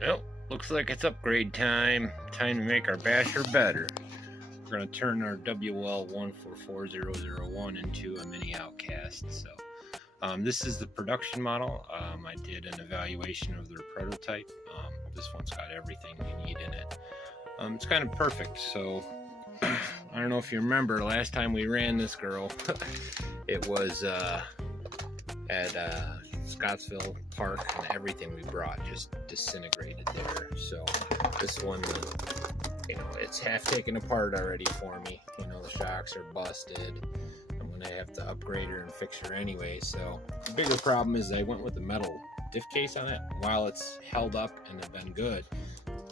Well, looks like it's upgrade time. Time to make our basher better. We're going to turn our WL144001 into a mini outcast. So this is the production model. I did an evaluation of their prototype. This one's got everything you need in it. It's kind of perfect. So I don't know if you remember last time we ran this girl. It was at Scottsville Park, and everything we brought just disintegrated there. So this one, you know, it's half taken apart already for me. You know, the shocks are busted. I'm gonna have to upgrade her and fix her anyway. So the bigger problem is I went with the metal diff case on it. While it's held up and have been good,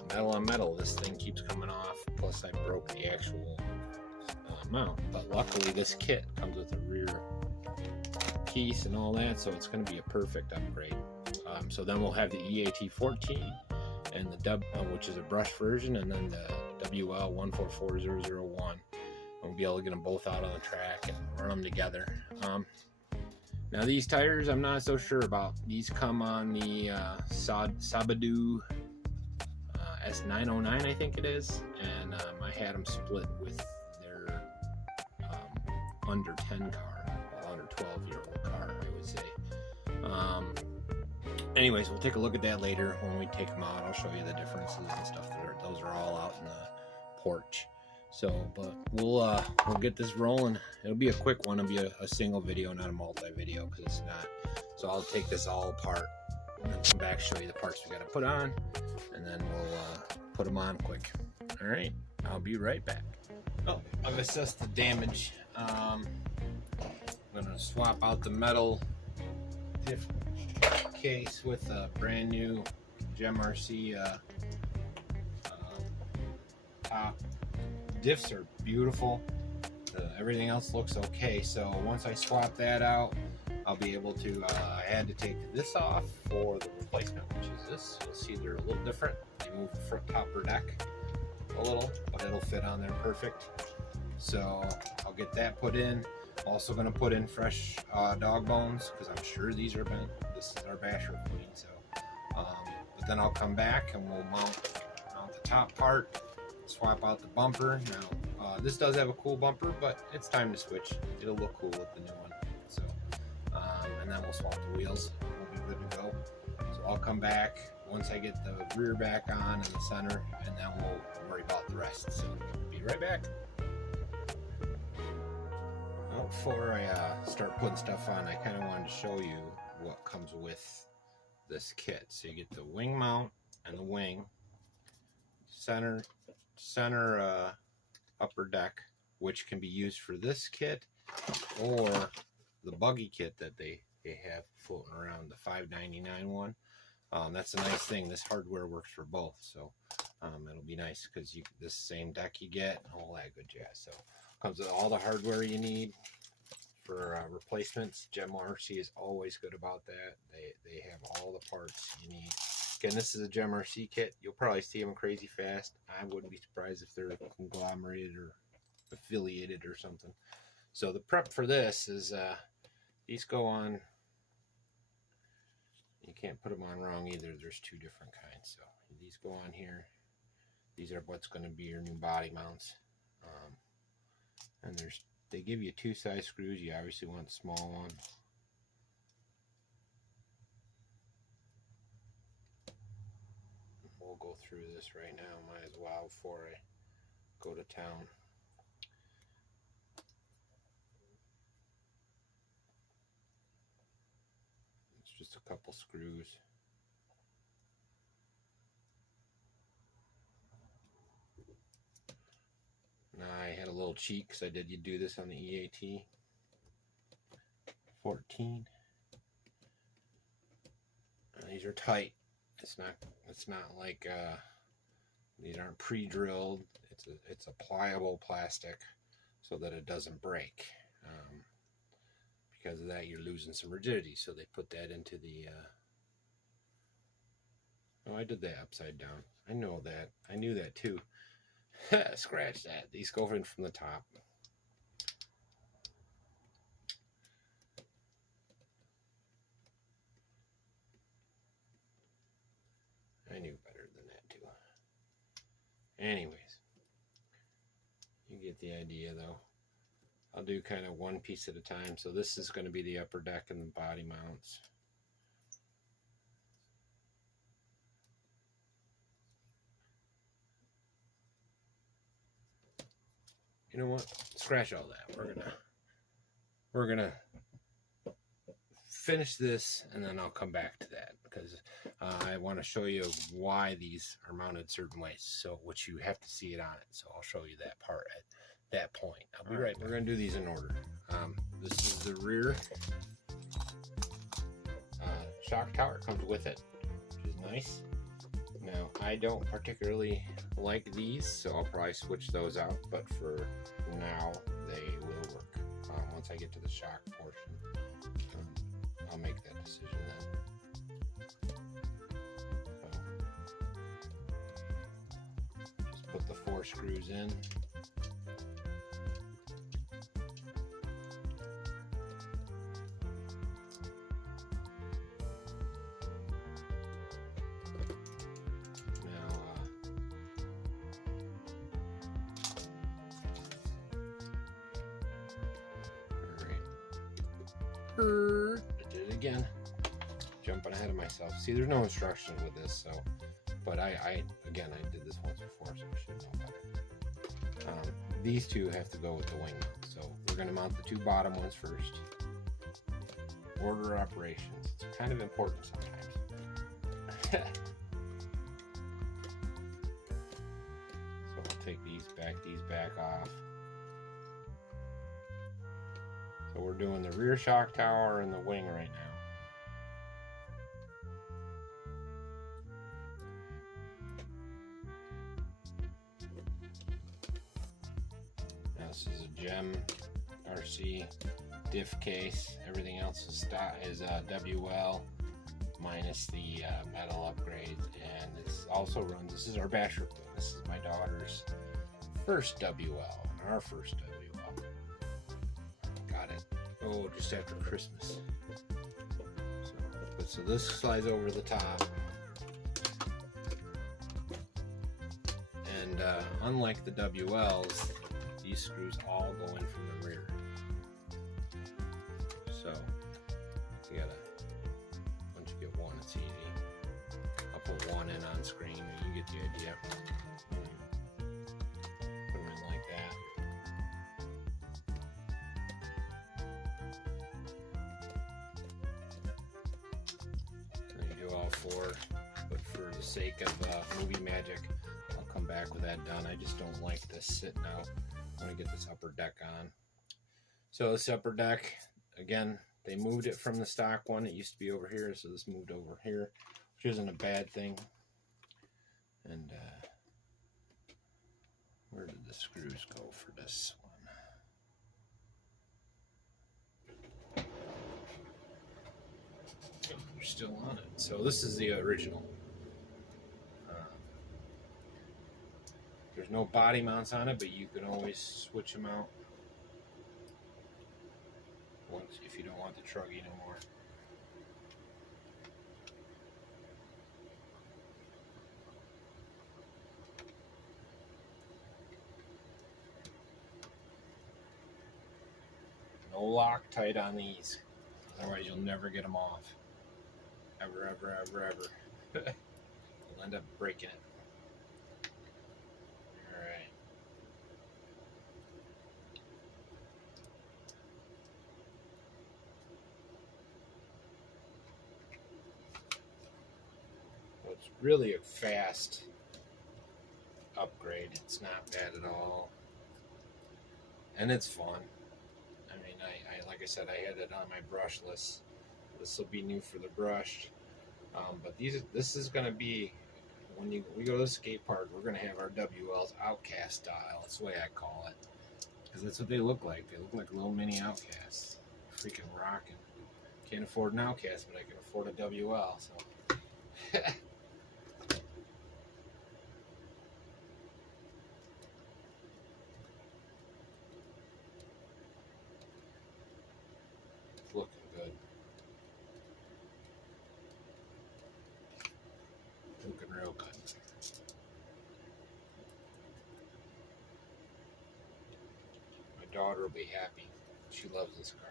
metal on metal, this thing keeps coming off. Plus I broke the actual mount. But luckily this kit comes with a rear piece and all that, so it's going to be a perfect upgrade. So then we'll have the EAT14 and the which is a brush version, and then the WL144001. We'll be able to get them both out on the track and run them together. Now these tires I'm not so sure about. These come on the Sabadoo S909, I think it is, and I had them split with their under 10 car, well, under 12-year-old car, I would say. Anyways, we'll take a look at that later when we take them out. I'll show you the differences and stuff. Those are all out in the porch. So, but we'll get this rolling. It'll be a quick one. It'll be a single video, not a multi-video, because it's not. So I'll take this all apart and then come back, show you the parts we got to put on, and then we'll put them on quick. All right, I'll be right back. Oh, I've assessed the damage. I'm gonna swap out the metal diff case with a brand new GEMRC top. Diffs are beautiful. Everything else looks okay. So once I swap that out, I'll be able to. I had to take this off for the replacement, which is this. You'll see they're a little different. They move the front topper deck a little, but it'll fit on there perfect. So I'll get that put in. Also going to put in fresh dog bones, because I'm sure these are bent. This is our basher queen. So, but then I'll come back and we'll mount the top part, swap out the bumper. Now this does have a cool bumper, but it's time to switch. It'll look cool with the new one. So, and then we'll swap the wheels. We'll be good to go. So I'll come back once I get the rear back on and the center, and then we'll worry about the rest. So be right back. Well, before I start putting stuff on, I kind of wanted to show you what comes with this kit. So you get the wing mount and the wing, center upper deck, which can be used for this kit or the buggy kit that they have floating around, the $5.99 one. That's a nice thing. This hardware works for both, so it'll be nice because this same deck you get and all that good jazz. So comes with all the hardware you need for replacements. GEMRC is always good about that. They have all the parts you need. Again, this is a GEMRC kit. You'll probably see them crazy fast. I wouldn't be surprised if they're conglomerated or affiliated or something. So the prep for this is these go on. You can't put them on wrong either. There's two different kinds. So these go on here. These are what's going to be your new body mounts. And they give you 2 size screws. You obviously want the small one. We'll go through this right now. Might as well before I go to town. It's just a couple screws. Now I had a little cheat because I did do this on the EAT 14. These are tight. It's not like these aren't pre-drilled. It's a pliable plastic so that it doesn't break. Because of that, you're losing some rigidity. So they put that into the. Oh, I did that upside down. I know that. I knew that too. Scratch that. These go in from the top. I knew better than that too. Anyways, you get the idea though. I'll do kind of one piece at a time. So this is going to be the upper deck and the body mounts. You know what? Scratch all that. We're gonna finish this, and then I'll come back to that because I want to show you why these are mounted certain ways. So, which you have to see it on it. So I'll show you that part at that point. I'll be right back. We're gonna do these in order. This is the rear shock tower. Comes with it, which is nice. Now, I don't particularly like these, so I'll probably switch those out, but for now, they will work. Once I get to the shock portion, I'll make that decision then. So, just put the 4 screws in. I did it again. Jumping ahead of myself. See, there's no instructions with this, so. But I did this once before, so I should know better. These two have to go with the wing mount, so we're going to mount the 2 bottom ones first. Order operations. It's kind of important sometimes. So I'll take these back off. So we're doing the rear shock tower and the wing right now. Now this is a GEMRC diff case. Everything else is WL minus the metal upgrade, and this also runs. This is our basher boom. This is my daughter's first WL and our first WL. Got it. Oh, just after Christmas. So this slides over the top. And unlike the WLs, these screws all go in from the rear. So you gotta, once you get one, it's easy. I'll put one in on screen, and you get the idea. Put them in like that. All 4, but for the sake of movie magic, I'll come back with that done. I just don't like this sitting out. I want to get this upper deck on. So this upper deck, again, they moved it from the stock one. It used to be over here, so this moved over here, which isn't a bad thing. And where did the screws go for this one? They're still on it. So this is the original. There's no body mounts on it, but you can always switch them out once if you don't want the Truggy no more. No Loctite on these, otherwise you'll never get them off. Ever. You'll end up breaking it. Alright. So it's really a fast upgrade. It's not bad at all. And it's fun. I mean, I like I said, I had it on my brushless. This will be new for the brushed. But this is going to be, when we go to the skate park, we're going to have our WLs outcast style. That's the way I call it. Because that's what they look like. They look like little mini outcasts. Freaking rocking. Can't afford an outcast, but I can afford a WL. So. It's looking good. Looking real real good. My daughter will be happy. She loves this car.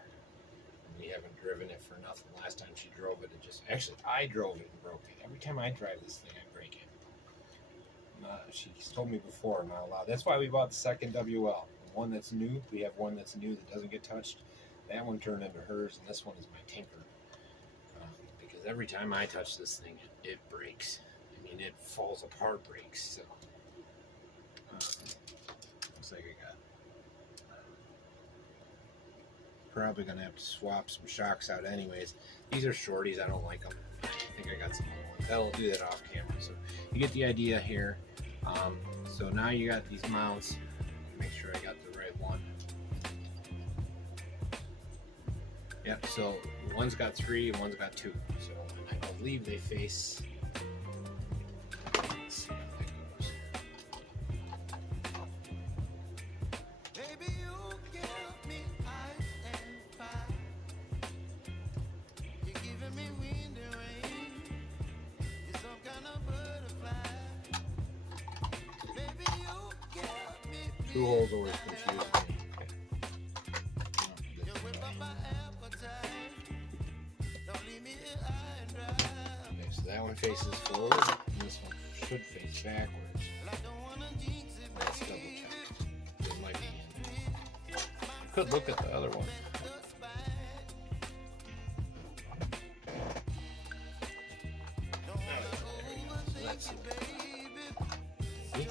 We haven't driven it for nothing. Last time she drove it, actually, I drove it and broke it. Every time I drive this thing, I break it. She's told me before, I'm not allowed. That's why we bought the second WL. The one that's new, we have one that's new that doesn't get touched. That one turned into hers, and this one is my tinker. Because every time I touch this thing, it breaks. I mean, it falls apart, breaks. So, looks like I got. Probably gonna have to swap some shocks out anyways. These are shorties, I don't like them. I think I got some other ones. That'll do that off camera. So you get the idea here. So now you got these mounts. Make sure I got the right one. Yep, so one's got 3 and one's got 2. So I believe they face. Let's see how that goes. Two holes always confuse me. Okay, so that one faces forward, and this one should face backwards. Let's double check. It might be in. I could look at the other one. Let's see. See?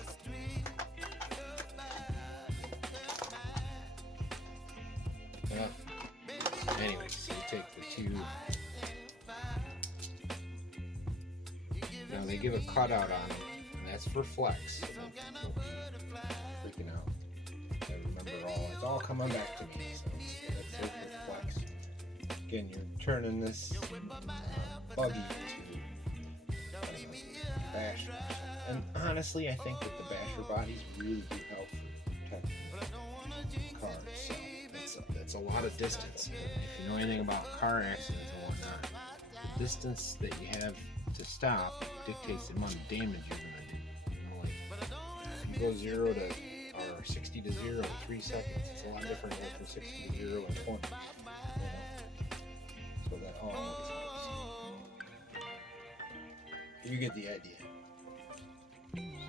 Anyway, so you take the 2. Now they give a cutout on it, and that's for flex. So freaking out. I remember it's all coming back to me. So that's it for flex. Again, you're turning this buggy to basher. And honestly, I think that the basher bodies really do help for protecting cars. So that's a lot of distance. If you know anything about car accidents and whatnot, the distance that you have to stop dictates the amount of damage you're going to do. You know, like if you go 0 to or 60 to 0 in 3 seconds, it's a lot different than from 60 to 0 in 20. You know? So that all helps. You get the idea.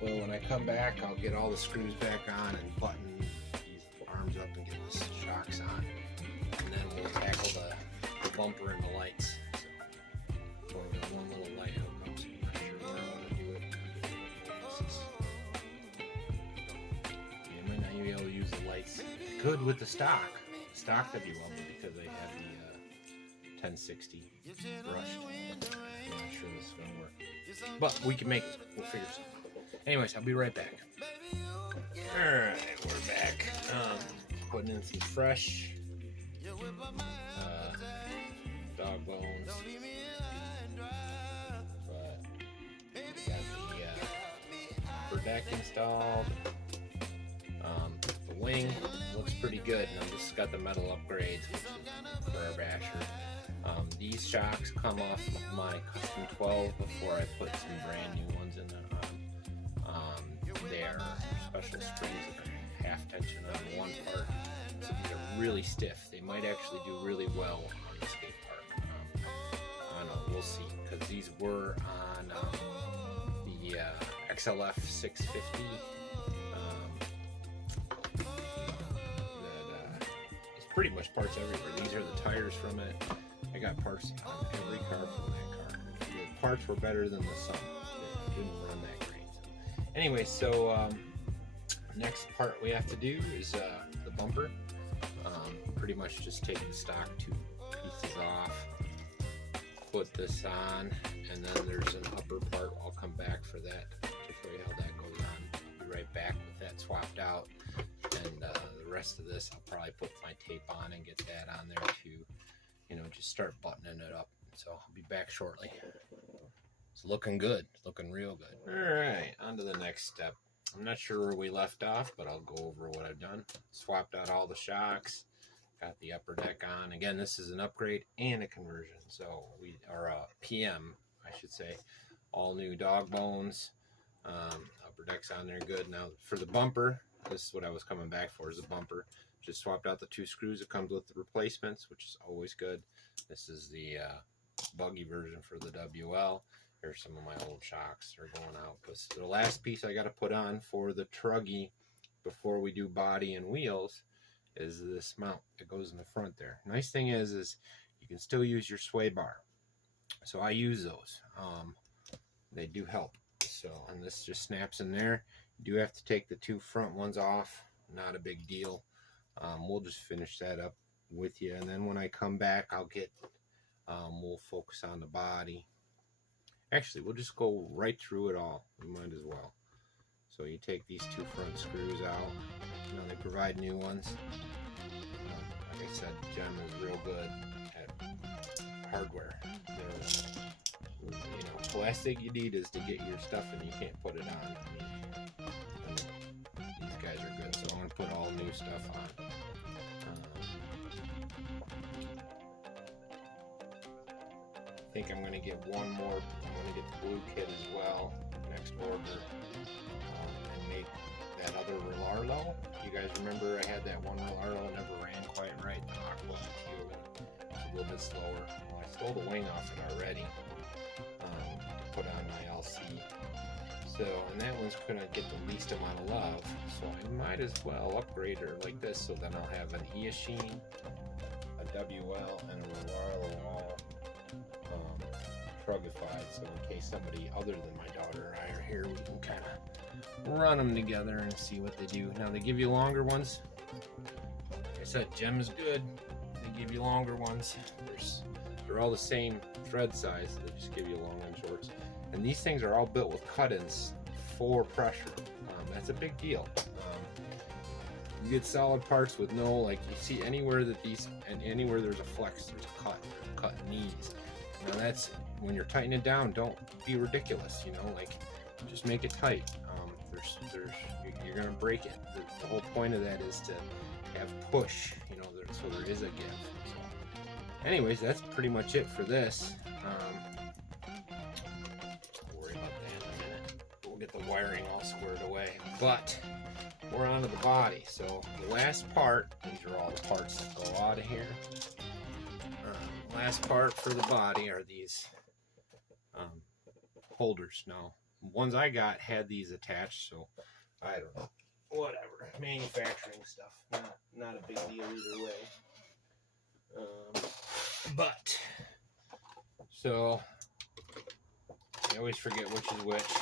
So when I come back, I'll get all the screws back on and button these arms up and get the shocks on, and then we'll tackle the bumper and the lights. So we got one little light hookup, so I'm not sure where I want to do it. You might not be able to use the lights. Could with the stock. The stock that'd be lovely because they have the 1060 brushed. I'm not sure this is going to work, but we can make it. We'll figure something. Anyways, I'll be right back. Alright, we're back. Putting in some fresh dog bones. But got the upper deck installed. The wing looks pretty good. And I just got the metal upgrades for our basher. These shocks come off my custom 12 before I put some brand new ones in there. They are special springs that are half tension on one part, so these are really stiff. They might actually do really well on the skate park. I don't know, we'll see, because these were on the XLF 650. It's pretty much parts everywhere. These are the tires from it. I got parts on every car from that car. The parts were better than the sum. They didn't run that great. Anyway, so next part we have to do is the bumper. Pretty much just take the stock 2 pieces off, put this on, and then there's an upper part. I'll come back for that to show you how that goes on. I'll be right back with that swapped out, and the rest of this I'll probably put my tape on and get that on there to, you know, just start buttoning it up. So I'll be back shortly. It's looking good. It's looking real good. Alright, on to the next step. I'm not sure where we left off, but I'll go over what I've done. Swapped out all the shocks. Got the upper deck on. Again, this is an upgrade and a conversion. So we are a PM, I should say. all new dog bones. Upper deck's on there good. Now for the bumper, this is what I was coming back for, is the bumper. Just swapped out the 2 screws. It comes with the replacements, which is always good. This is the buggy version for the WL. Here's some of my old shocks are going out. But the last piece I got to put on for the Truggy before we do body and wheels is this mount that goes in the front there. Nice thing is you can still use your sway bar. So I use those. They do help. So, and this just snaps in there. You do have to take the 2 front ones off. Not a big deal. We'll just finish that up with you, and then when I come back, we'll focus on the body. Actually, we'll just go right through it all. We might as well. So you take these 2 front screws out. You know, they provide new ones. Like I said, Gem is real good at hardware. You know, plastic you need is to get your stuff and you can't put it on. I mean, these guys are good, so I'm going to put all new stuff on. I think I'm going to get one more. I'm going to get the blue kit as well next order, and make that other Rlarrlo. You guys remember I had that one Rlarrlo, never ran quite right. The aqua was a little bit slower. Well, I stole the wing off it already to put on my LC. So, and that one's going to get the least amount of love. So I might as well upgrade her like this. So then I'll have an Eachine, a WL, and a Rlarrlo all Truggafied, so in case somebody other than my daughter and I are here, we can kind of run them together and see what they do. Now they give you longer ones. Like I said, Gem is good. They give you longer ones. They're all the same thread size. They just give you long and shorts. And these things are all built with cut-ins for pressure. That's a big deal. You get solid parts with no, like you see anywhere that anywhere there's a flex, there's a cut knees. Now that's, when you're tightening it down, don't be ridiculous, you know, like just make it tight. You're gonna break it. The whole point of that is to have push, you know, so there is a give. So, anyways, that's pretty much it for this. Don't worry about that in a minute. We'll get the wiring all squared away. But we're on to the body. So the last part, these are all the parts that go out of here. Last part for the body are these holders. Now, ones I got had these attached, so I don't know. Whatever, manufacturing stuff. Not a big deal either way. But so I always forget which is which.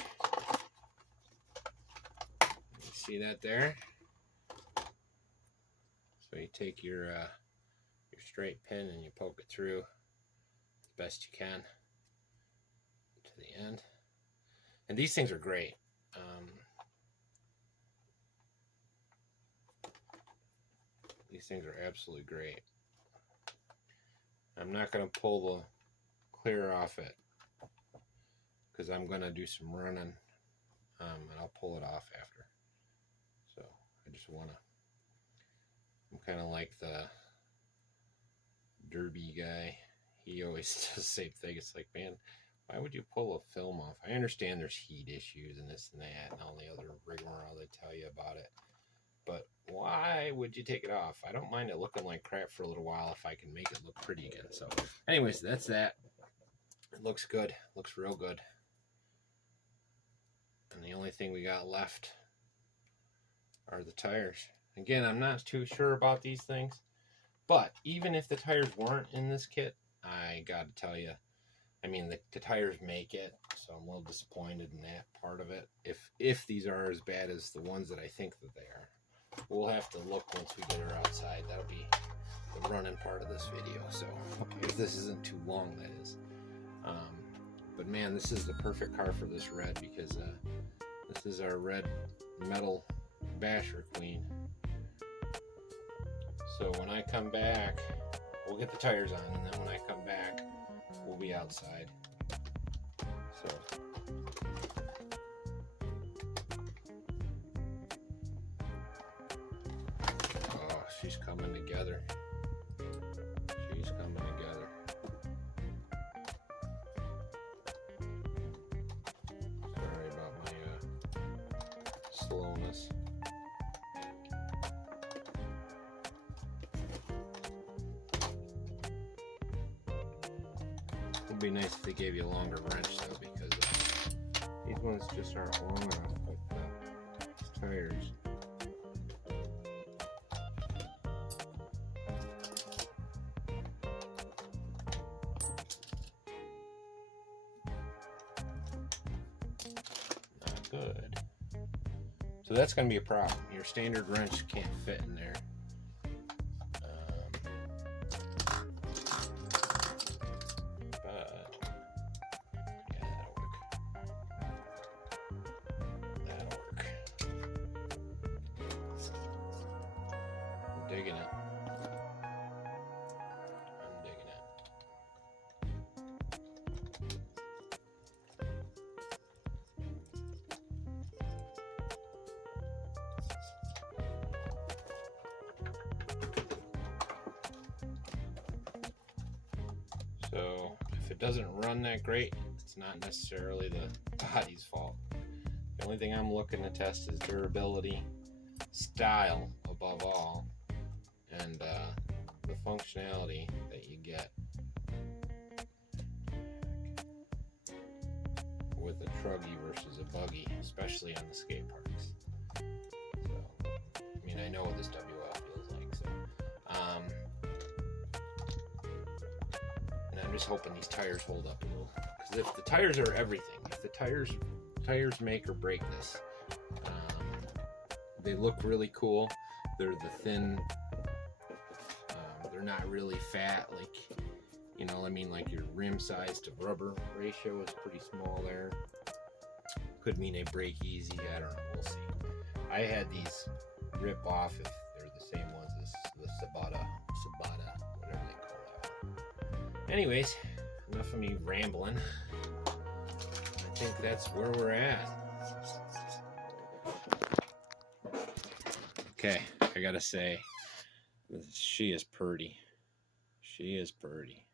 You see that there? So you take your straight pin and you poke it through as best you can to the end. And these things are great. These things are absolutely great. I'm not going to pull the clear off it because I'm going to do some running, and I'll pull it off after. So I just want to, I'm kind of like the derby guy. He always does the same thing. It's like, man, why would you pull a film off? I understand there's heat issues and this and that and all the other rigmarole they tell you about it, but why would you take it off? I don't mind it looking like crap for a little while if I can make it look pretty again. So anyways, that's that. It looks good. Looks real good. And the only thing we got left are the tires. Again, I'm not too sure about these things, but even if the tires weren't in this kit, I gotta tell you, I mean, the tires make it, so I'm a little disappointed in that part of it. If these are as bad as the ones that I think that they are. We'll have to look once we get her outside. That'll be the running part of this video, so if this isn't too long, that is. But man, this is the perfect car for this red, because this is our red metal basher queen. So when I come back, we'll get the tires on, and then when I come back, we'll be outside. So oh, she's coming together. She's coming together. slowness. It would be nice if they gave you a longer wrench though, because these ones just aren't long enough with these tires. Not good. So that's going to be a problem. Your standard wrench can't fit in there. Digging it. I'm digging it. So if it doesn't run that great, it's not necessarily the body's fault. The only thing I'm looking to test is durability, style above all, and the functionality that you get with a Truggy versus a buggy, especially on the skate parks. So, I mean, I know what this WL feels like, so and I'm just hoping these tires hold up a little, because if the tires are everything, if the tires make or break this, they look really cool. They're the thin. They're not really fat, like, you know, I mean, like your rim size to rubber ratio is pretty small there. Could mean they break easy, I don't know, we'll see. I had these rip off if they're the same ones as the Sabata, whatever they call that. Anyways, enough of me rambling. I think that's where we're at. Okay, I gotta say, she is pretty. She is pretty.